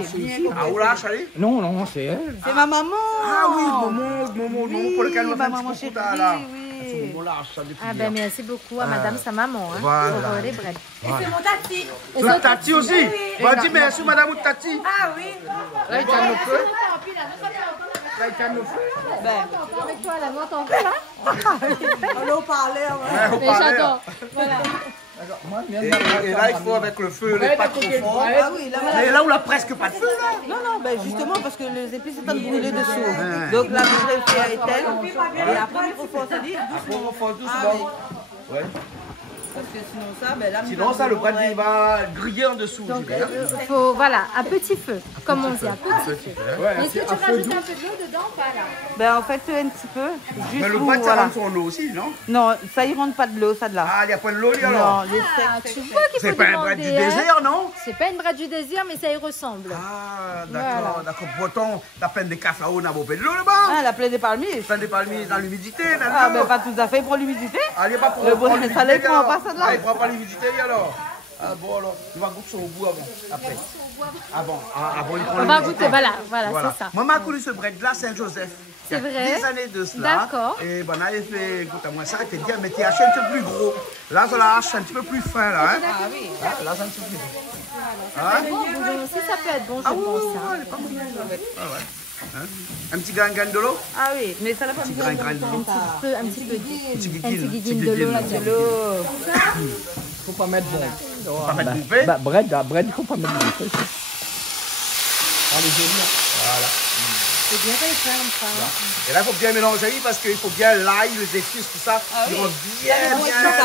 Ah, oula, chalé. Non, c'est elle. C'est ma maman. Ah oui, Momo, pour lequel on ma fait un maman petit chérie, coup là. oui. Ah ben merci beaucoup à madame, sa maman, hein, Voilà. pour les bread. Et c'est mon tati. Et Le Tati aussi. Bah, dis merci, madame ou Tati. Ah oui. Là, il tient nos feux. Là, il tient nos feux. Avec toi, la noix, t'en fais là? On en parlait. Mais j'adore. Voilà. Et là, il faut avec le feu, les pas trop fort. Ah oui, là, Mais là, on a presque pas de feu, là. Non, ben justement, parce que les épices sont en train de brûler dessous. Donc la brûlée fait éteindre. Et après, il faut forcer doucement. On fonce Ah doucement. oui. Ouais. Parce que sinon ça, ben là... Sinon, ça, le bras il va griller en dessous. Donc, je dirais. faut, voilà, à petit feu, comme on dit, à petit feu. Ouais, Mais est-ce que tu rajoutes un peu de l'eau dedans ou pas là? Ben en fait, un petit peu. Juste Mais le pour, bras, ça voilà. rentre son eau aussi, non? Non, ça y rentre pas de l'eau, ça de là. Ah, il n'y a pas de l'eau, lui, alors? Non, les Ah, secs. tu vois qu'il faut C'est pas un demander, bras du hein. désert, non? C'est pas une bras du désir, mais ça y ressemble. Ah, Voilà. d'accord. Breton, t'as plein de caféos, n'a pas de l'eau là-bas? Ah, la plaie des palmiers. Plein de palmiers dans l'humidité, là. Ah, ben pas tout à fait pour l'humidité. Ah, il n'y a pas pour Le bon, l'humidité, ça les prend alors. pas, ça de là. Ah, il prend pas l'humidité, alors. Ah bon, alors, il va goûter au bout avant, après. Avant, il prend On va l'humidité. goûter, voilà, c'est ça. Maman a connu ce bread-là, Saint-Joseph. C'est Il y a vrai. des années de cela. D'accord. Et bon, on avait fait, écoute, à moi, ça, était bien, mais tu achètes un peu plus gros. Là, on la hache un petit peu plus fin, là. Hein. Ah oui. Là, c'est un petit peu plus fin. Hein? Bon, si ça peut être bon, je Ah oui, pense. hein. elle est pas mauvaise. Ah ouais. Hein? Un petit grain de l'eau? Ah oui, mais ça n'a pas Un petit besoin grain de l'eau. Un petit peu Un petit guiguine de l'eau là-dedans. de l'eau. Faut pas mettre bon. Pas mettre du pain? Bread, il faut pas mettre bon. Allez, Voilà. C'est bien fait, ça. Et là, il faut bien mélanger parce qu'il faut bien l'ail, les épices, tout ça. Ils vont bien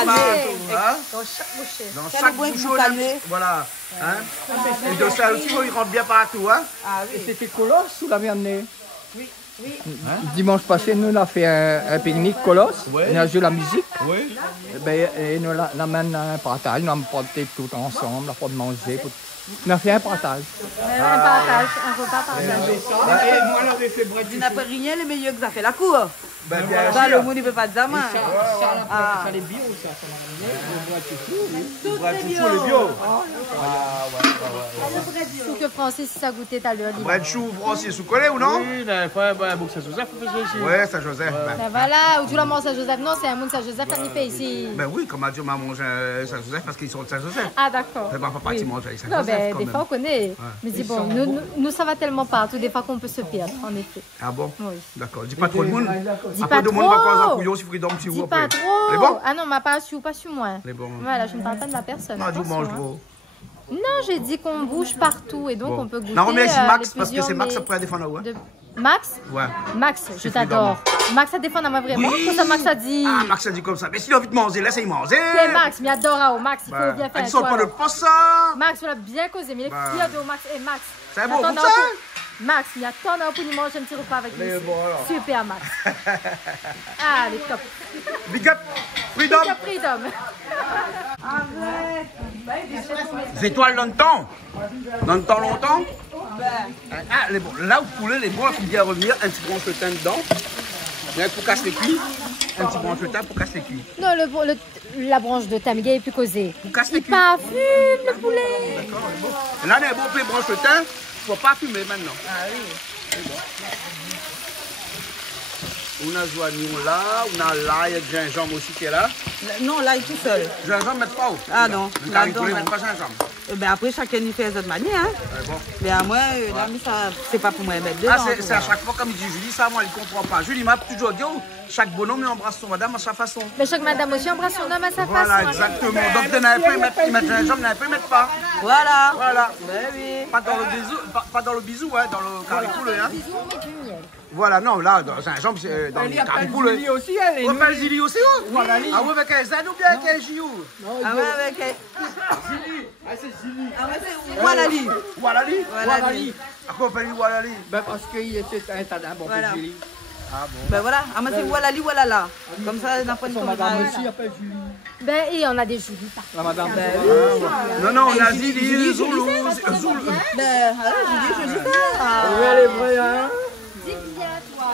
partout. Hein? Dans chaque bouchée. Dans Quel chaque bon bouchon, goût calmé. voilà. Hein? Et de ça aussi, il rentre bien partout. Hein? Ah oui. C'était Colosse ou l'avez amené? Oui. Dimanche passé, nous on a fait un pique-nique Colosse. On a joué la musique. Oui. Et nous l'amène un partage. Nous avons porté tout ensemble, on a de manger. On a fait un partage. Un partage, un repas partagé. Et moi, j'avais fait bread. Tu n'as pas rien le meilleur que ça fait la cour. Ben, bien Ça, le sûr. monde ne peut pas de main. Ça les bio, ça. Le bread chouchou, le bio. Chou que Francis, si ça goûtait, t'as l'heure. Bread chou, Francis, vous connaissez ou non? Oui, ben, ben, bon, ça se faisait aussi. Ouais, Saint-Joseph. Ben voilà, ou tu l'as mangé à Joseph. Non, c'est un monde Saint-Joseph qu'on y fait ici. Ben oui, comme a dit, on m'a mangé Saint-Joseph parce qu'ils sont de Saint-Joseph. Ah, d'accord. C'est pas papa qui mange avec Saint-Joseph. Non, ben, quand des même. fois, on connaît. Mais dis bon, nous, ça va tellement partout, des fois qu'on peut se perdre, en effet. Ah bon? Oui. D'accord. Dis pas trop de monde. Dis Après, pas de monde va trop. causer un couillon s'il faut qu'il dorme sur Dis vous pas après. trop. C'est bon? Ah non, m'a pas su, pas su moi. C'est bon. Voilà, je ne parle pas de la personne. Non, je attention, mange hein. trop. Non, j'ai dit qu'on bouge partout et donc Bon. on peut goûter. Non, remercie les Max parce que plusieurs c'est Max mets après à défendre. Hein? Max? Ouais. Max, je t'adore. Max a défendu à moi vraiment. Oui. Pour ça, Max a dit. Ah, Max a dit comme ça. Mais s'il a envie de manger, laisse-le manger. C'est Max, mais adore Max, il faut bien faire. Ils sont pas de pas ça. Max, on l'a bien causé, mais les filles de Max et Max. C'est bon, comme ça? Max, il y a tant d'heures pour nous manger un petit repas avec lui. Bon, super, Max. Ah, les top. Big up, freedom. Big up, freedom. Les étoiles dans le temps. Dans le temps longtemps. Ah, les bons. Là, vous pouvez les bons, il vient revenir, un petit branchetin dedans. Bien, pour casser les cuits. Un petit branchetin pour casser les cuits. Non, la branche de Tamigué est plus causée. Pour casser les cuits. Pas fume, le poulet. D'accord, bon. Là, les bons petits branchetins, il ne faut pas fumer maintenant. Ah oui. On a joignon là, on a l'ail et le gingembre aussi qui est là. Non, l'ail tout seul. Gingembre, mettre pas où? Ah non. Le caripoulet, on pas gingembre. Ben après, chacun y fait de cette manière. Hein. Bon. Mais à moi, là, ça, c'est pas pour moi mettre dedans. Ah, c'est à chaque fois, comme il dit Julie, ça, moi, il ne comprend pas. Julie m'a toujours dit, oh, chaque bonhomme, il embrasse son madame à sa façon. Mais chaque madame aussi embrasse son homme à sa façon. Voilà, exactement. Donc, tu n'avais pas à mettre gingembre, tu n'avais pas à mettre pas. Voilà. Voilà. Ben oui. Pas dans le bisou, pas dans le bisou, hein, dans le caripoulet. Hein. Bisous, on met du miel. Voilà, non, là, dans gingembre, c'est dans le caripoulet. Julie aussi, elle est. On appelle Julie aussi, oh? Voilà, Ah oui, avec un Z ou bien avec un J ou? Ah ouais, avec. Julie. Ah, c'est Julie. Ah ouais, c'est Walali. Walali? Walali. À quoi on appelle Walali? Ben parce qu'il était un tadin, bon, Voilà. Julie. Ah bon. Ben voilà, ah, moi c'est Walali, Walala. Comme ça, on apprend Son madame aussi appelle Julie. Ben, et on a des Julie partout. La madame. Ben oui. Non, non, on a Julie, Zoulou. Ben, je dis ça. Oui, elle est vraie, hein. Dis bien, toi.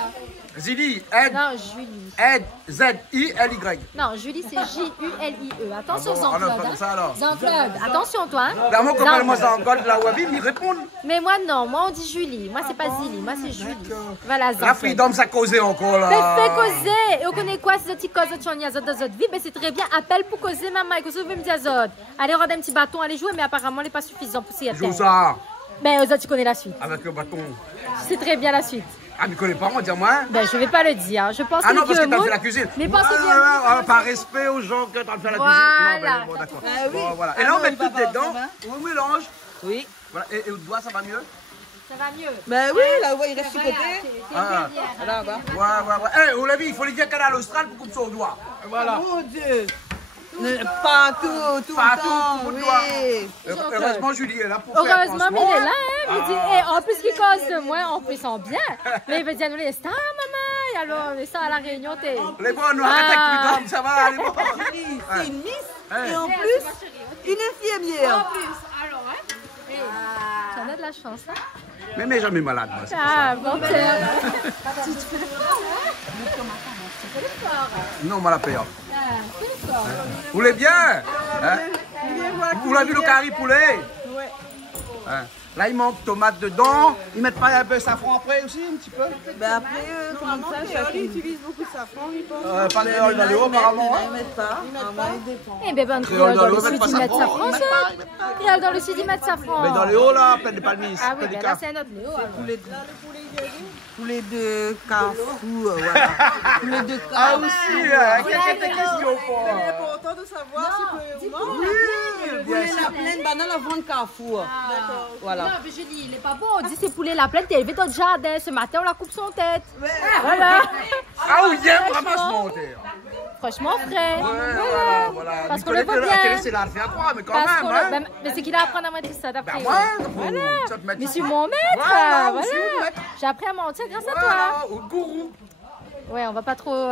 Zili, Ed, Non, Julie. Ed, Z-I-L-Y. Non, Julie, c'est J-U-L-I-E. Attention, Ah bon, Jean-Claude. alors, comme ça, alors. Jean-Claude, attention, toi. Hein. Là, moi, quand moi, en God, la Wabi, ils répondent. Mais moi, non. Moi, on dit Julie. Moi, c'est pas Zili. Moi, c'est Julie. Voilà, La Jean-Claude. freedom, ça causait encore, là. Mais fais causer. Et on connaît quoi, ces petits causes de Tchonia, dans notre vie? Ben, c'est très bien. Appelle pour causer, maman. Et que vous me dire, Zod. Allez, rendre un petit bâton, allez jouer, mais apparemment, il n'est pas suffisant pour s'y Joue atteindre. ça. Ben, Zod, tu connais la suite. Avec le bâton. C'est très bien la suite. Ah, tu connais pas, moi, dis-moi. Ben, je vais pas le dire. Je pense Ah non, que parce que Dieu t'as moule, fait la cuisine. Mais pensez Ah, bien. ah, par respect aux gens que t'as fait la Voilà. cuisine. Non, ben, bon, d'accord. Ah oui. Bon, voilà. Ah Et là, on non, met il tout va pas dedans. avoir, hein. On mélange. Oui. Voilà. Et au doigt, ça va mieux? Ça va mieux. Ben oui, là, ouais, il reste du côté. Ah. Là, va. Ouais, ouais, ouais. Eh, on l'a vu, il faut les dire qu'elle est à l'Austral pour couper son doigt. Voilà. Mon Dieu. Partout, tout Partout, le temps, tout le oui. doigt. Heureusement, Julie est là pour faire Heureusement, mais il est là, hein. Ah. Il dit, eh, en plus qu'il cause de moi, en plus, on bien. Mais il veut dire, nous, les stars, maman. Et alors, les stars à la réunion, t'es. Les bons, nous arrêtez avec freedom, ça va, les bons. Julie, c'est une miss et en plus, une infirmière. En plus, alors, hein. J'en ai de la chance, hein. Mais jamais malade, moi. c'est pour ça. Ah, bon, t'es. Non, moi la paye. Vous voulez bien? Hein? Vous l'avez vu le curry poulet? Ouais. Hein? Là, il manque tomate dedans. Ils mettent pas un peu de safran après aussi, un petit peu? Ben après, comment ça, chacun. Ils utilisent beaucoup de safran, ils pensent. Pas de créole dans le haut, apparemment. Ils mettent pas. Eh ben, ben, Créole dans le dans le sud, haut, ils mettent ça français. Créole dans le sud, ils mettent ça français. Mais dans le haut, là, plein de palmis. Ah oui, ben là, c'est un autre Léo. alors. Tous les deux carrefours, voilà. Tous les deux Ah carrefours. aussi, quelques questions pour... C'est important de savoir ce que vous mangez. Vous voulez la plaine, banane, la vente carrefour. D'accord. Voilà. Non, mais je dis, il est pas bon. On dit c'est poulet la plaine, t'es élevé dans le jardin. Ce matin, on la coupe son tête. Voilà. Ah oui, il y a vraiment ce monter. Franchement, frais. Voilà. Parce qu'on le voit bien. C'est la faire croire, mais quand Parce même, qu'on hein. le... Mais c'est qu'il a appris à mentir ça d'après. Ben ouais, Voilà. ça te met Mais ça. c'est mon maître. Voilà, Voilà. aussi le maître. J'ai appris à mentir grâce à toi. Voilà, au gourou. Ouais, on va pas trop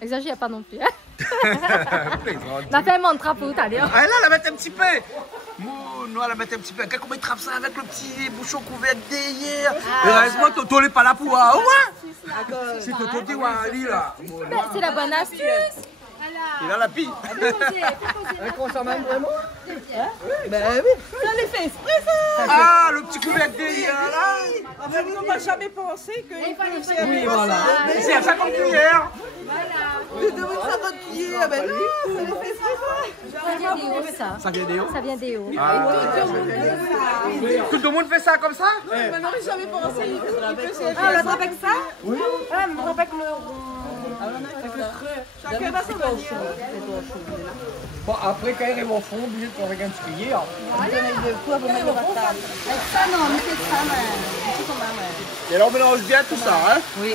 exagérer pas non plus. On a fait un mantra pour tout à l'heure. Ah là, la mettre un petit peu. Nous, elle la mettre un petit peu. Quand on trappe ça avec le petit bouchon couvert d'hier. Heureusement, Toto n'est pas là pour. Ah ouais. C'est Toto qui va aller là. C'est la bonne astuce. Il a la pille. Elle consomme même vraiment? Ben oui, ça les fait exprès ça. Ah, le petit couvert d'hier là. En fait, on n'a jamais pensé qu'il pouvait servir Oui, voilà. C'est à 50 cuillères. De 50 cuillères, ben non, ça les fait exprès ça. Ça vient des hauts, ça. Ça vient des hauts. Ça vient des hauts. Tout le monde fait ça comme ça? Mais non, j'ai jamais pensé qu'il peut servir. Ah, on l'attrape avec ça? Ouais, mais on avec le... Chacun va sa manière. Bon, après, quand ils vont fondre, bien qu'on avec un petit cuillère. Ça, non, mais c'est ça, mais... Et alors on mélange bien tout ça, hein? Oui.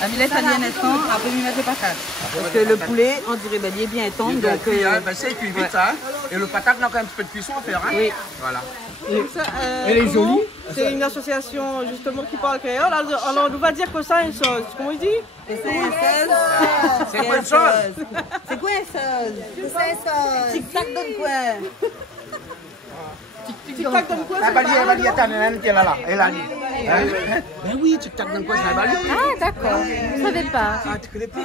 La Milette, elle vient naissant, après lui mettre les patates. Parce que le poulet, on dirait, ben, il est bien tendre, donc... c'est cuit vite, hein? Et le patate, on a quand même un petit peu de cuisson à faire, hein? Oui. Voilà. Elle est jolie. C'est une association justement qui parle créole. Alors on va dire que ça a une sauce. Comment il dit? C'est une sauce. C'est quoi une sauce? C'est quoi une sauce? C'est une sauce. Tic-tac donne quoi? Tic-tac donne quoi? La balie, elle est là. Elle a dit. Ben oui, tic-tac donne quoi, c'est la balie? Ah, d'accord. Je ne savais pas. Ah, tu connais pas?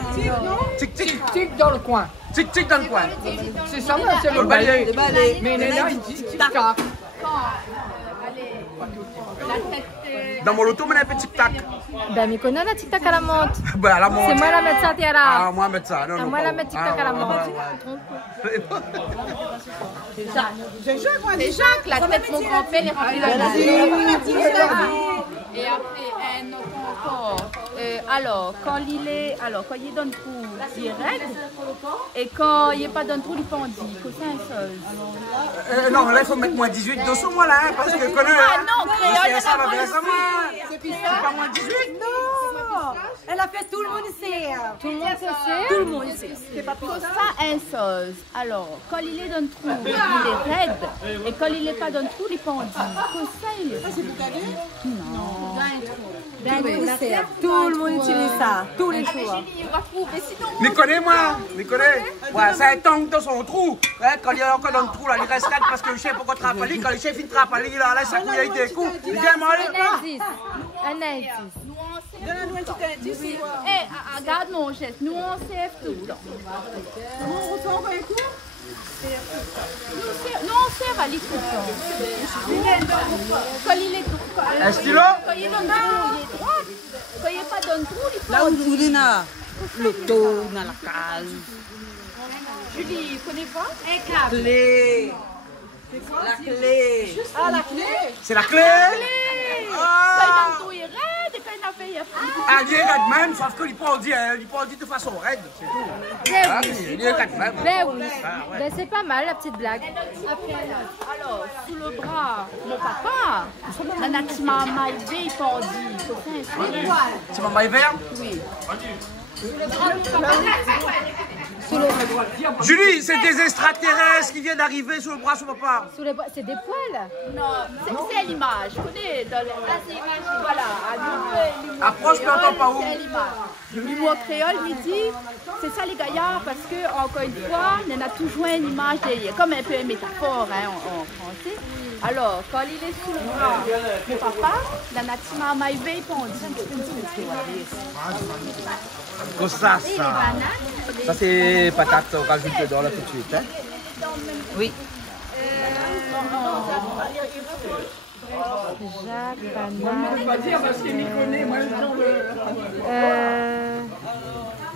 Tic-tic. Tic-tic dans le coin. Tic-tic dans le coin. C'est ça, là, c'est le balai. Le balai. Mais là, il dit tic-tac. Dans mon loto, on a un petit tic-tac. Ben, mais connais la tic-tac à la menthe. Ben, à la menthe. C'est moi la mettre ça, Tiara. Ah, moi, mettre ça. Non, non. Moi la mettre tic-tac à la menthe. C'est Jacques, moi. C'est Jacques, la tête de mon grand-père, il est remplie de et après, un autre encore. Alors, quand il est dans le trou, il est raide. Et quand il n'est pas dans le trou, il pendit. Que c'est un seul. Non, là, il faut mettre moins 18 dans ce mois-là, hein, parce que connais. Ah non, créole, ça va bien, ça va. C'est pas moins 18. Non. Elle a fait tout le monde ici. Tout le monde sait. Tout le monde sait. C'est pas pour ça un sauce. Alors, quand il est dans le trou, il est raide. Et quand il n'est pas dans le trou, il pendit. Que ça, il est. C'est pour ta vie? Non. Tout le monde utilise ça, tous les jours. Mais connais-moi, ouais, ça tombe dans son trou. Ouais, quand il est encore dans le trou, là, il reste 4 parce que le chef encore trapali. Quand le chef il trapali, il a sa couille avec des coups. Il vient manger. Un indice. Donne-nous un petit indice. Regarde mon geste, nous on sait tout le temps. On reçoit encore un coup? Nous on sait aller tout le temps. Quand il est droit, Un stylo? quand il est dans le trou, il est droit. Quand il n'est pas dans le trou, il est Là où tu es là, l'auto, dans la case. Julie, connais pas? Clé. La clé. Ah, la clé? C'est la clé? Quand il est dans le trou, il est raide et quand il a fait, il a fait. Ah, il est raide même, sauf qu'il prend dit de façon raide, c'est tout. Ah, il est raide même. Ben oui. Ben c'est pas mal la petite blague. Alors, sous le bras, mon papa, la natima maïvé, il pendit. C'est mon maille vert? Oui. Julie, c'est des extraterrestres qui viennent d'arriver sur le bras sur papa. Sous les bras, c'est des poils. Non, c'est l'image. Je connais dans les... Voilà, à nous, Approche, mais entends pas où. c'est l'image. L'humour créole, il dit, c'est ça les gaillards, parce que, encore une fois, on a toujours une image derrière, comme un peu une métaphore hein, en français. Alors, quand il est sous le bras, mon papa, la natima maïvé, il pendit. Comme ça. Ça, c'est patate, on rajoute dedans là tout de suite. Hein? Oui. Jacques, On ne peut pas dire parce qu'il m'y connaît, moi je trouve.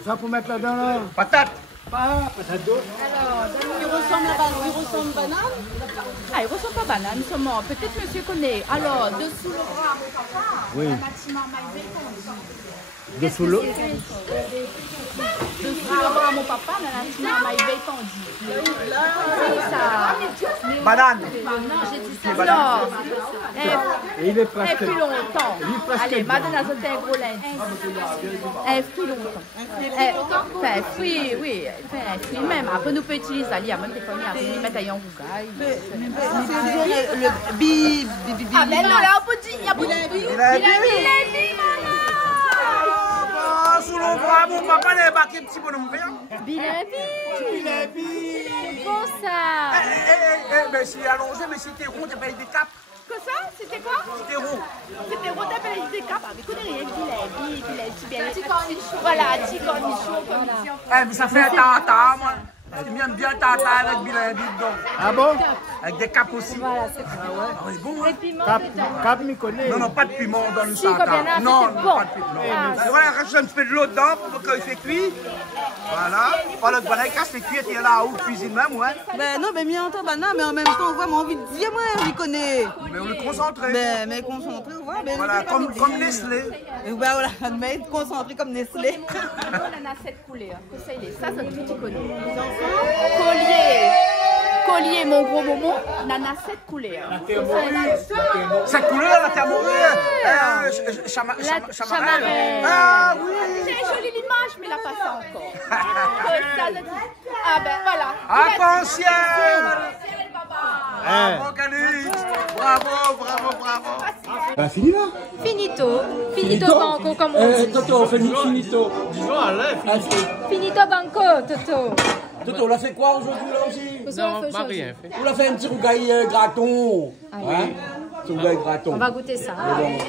Ça pour mettre là-dedans là. Patate. Patate d'eau. Il ressemble à banane? Ah, il ressemble pas à banane, seulement. Peut-être monsieur connaît. Alors, dessous le bras, mon papa, oui. la natima maïvé, Dessous le... Dessous le bras, mon papa, la natima maïvé, pendit. C'est ça. Banane. Non, j'ai dit ça. Non. Et il est presque... Elle plus longtemps. Allez, madame a sauté un gros linge. Elle plus longtemps. Enfin, fruit, oui. Enfin, fruit même. Après, nous pouvons utiliser ça. Il y a même des familles. Après, nous mettons un rougaille. Le bi... Ah, mais non, là, on peut dire. Il y a beaucoup de billes. Maman. Sous le bras, mon papa, il a débarqué un petit bonhomme vert. Bilabi. C'est bon ça. Mais s'il est allongé, mais si t'es rond, t'as pas des capes. Que ça? C'était quoi? C'était rond. C'était rond, t'as pas des capes. Mais connais rien, bilabi, petit cornichon. Voilà, petit cornichon, comme ici en France. Mais ça fait un tata, moi. J'aime bien tata avec bilabi dedans. Ah bon? Avec des capes aussi. Voilà, c'est bon. Ah ouais, bon, hein. Les piments, Cap, m'y connaît. Non, non, pas de piment dans le Si, sac. comme il y en a, Non, c'est non, bon. pas de piment. Ah, Voilà, rajoute un petit peu de l'eau dedans pour qu'il fait cuit. Voilà. Voilà, le banane casse les cuits et là où cuisine même, ouais. Ben non, mais mi en temps, banane, mais en même temps, on voit, moi, envie de dire, moi, on y connaît. Mais on le concentré. Mais concentré, on voit. Voilà, comme Nestlé. Ben voilà, mais concentré comme Nestlé. On a 7 couleurs. Ça, c'est tout connu. Collier, mon gros moment, on a 7 couleurs. Cette couleur, la thermomètre. Chamaret. Ah oui. C'est joli l'image, mais la passe encore. Ah ben voilà. Attention. Bravo, Calix. Bravo. Ben, fini là. Finito banco, comme on dit. Toto, finito. Finito banco, Toto. Toto, on a fait quoi aujourd'hui là aussi? Non, pas rien fait. On a fait un petit rougail graton. Hein? Petit rougail graton. On va goûter ça.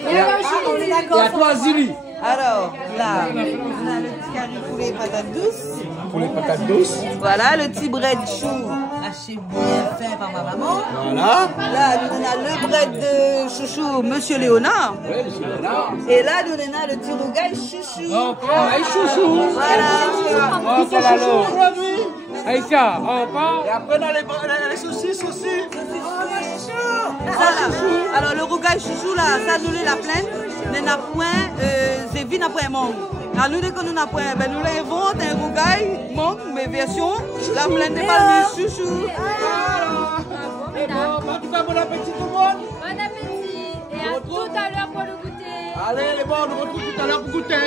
Et à toi, Zili. Alors, là, on a le petit curry poulet patates douces. Pour les patates douces. Voilà, le petit bread chou, haché bien fait par ma maman. Voilà. Là, nous on a le bread de chouchou, Monsieur Léonard. Oui, monsieur Léonard. Et là, nous on a le petit rougail chouchou. Hey, chouchou. Voilà. On va faire la loge. Aïcha, on part. Et après, on a les saucisses aussi. Ça, alors, le rougail chouchou, là, ça, nous la pleine. Nous n'avons point, c'est vite après mangue. Alors, nous, dès que nous n'avons point, ben, nous l'inventons un rougail, mangue, mais version, la pleine de palmier chouchou. En tout cas, bon appétit tout le monde. Bon appétit et à tout à l'heure pour le goûter. Allez les bons, on nous retrouve tout à l'heure pour goûter.